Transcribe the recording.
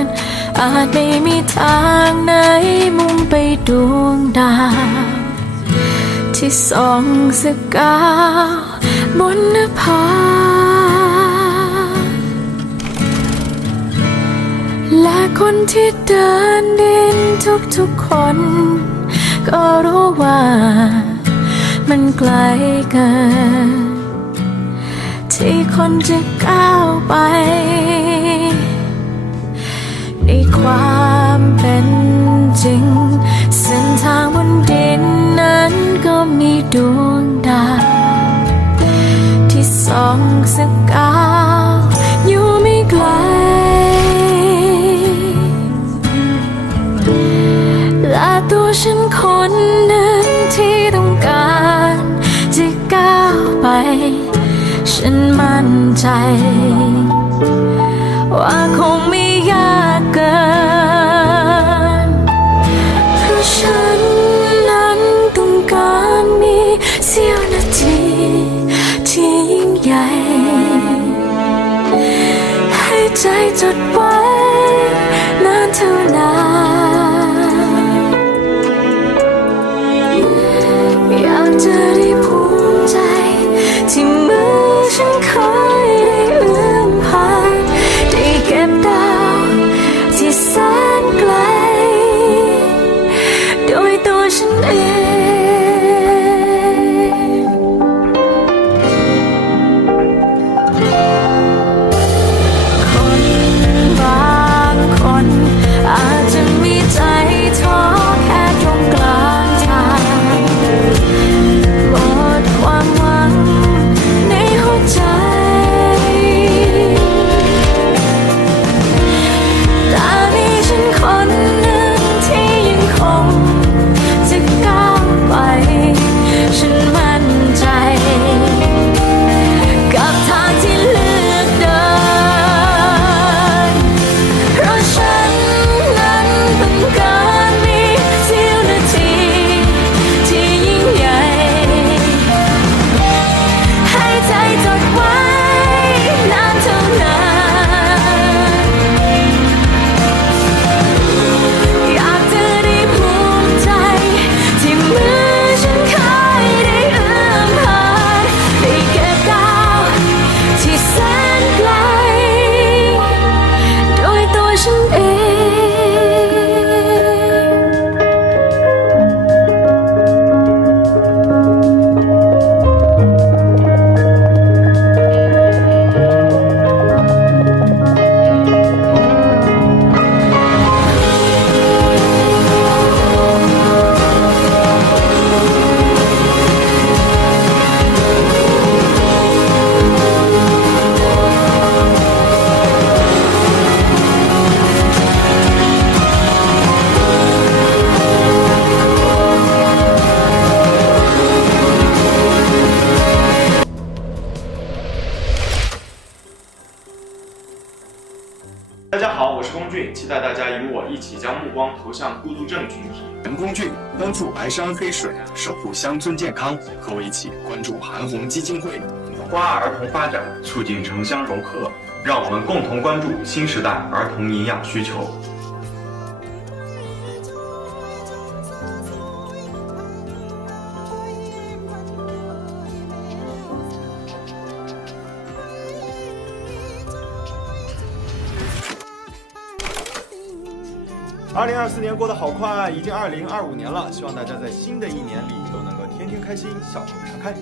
นอาจไม่มีทางไหนมุ่งไปดวงดาวที่สองสกาวบนนภาและคนที่เดินดินทุกๆคน ก็รู้ว่ามันไกลเกินที่คนจะก้าวไป ดวงดาวที่ส่องสกาวอยู่ไม่ไกล และตัวฉันคนหนึ่งที่ต้องการจะก้าวไป ฉันมั่นใจ ว่าคงม่ 期待大家与我一起将目光投向孤独症群体。陈功俊奔赴白山黑水，守护乡村健康，和我一起关注韩红基金会。花儿童发展，促进城乡融合，让我们共同关注新时代儿童营养需求。二零二四年过得好快，已经二零二五年了。希望大家在新的一年里都能够天天开心，笑口常开。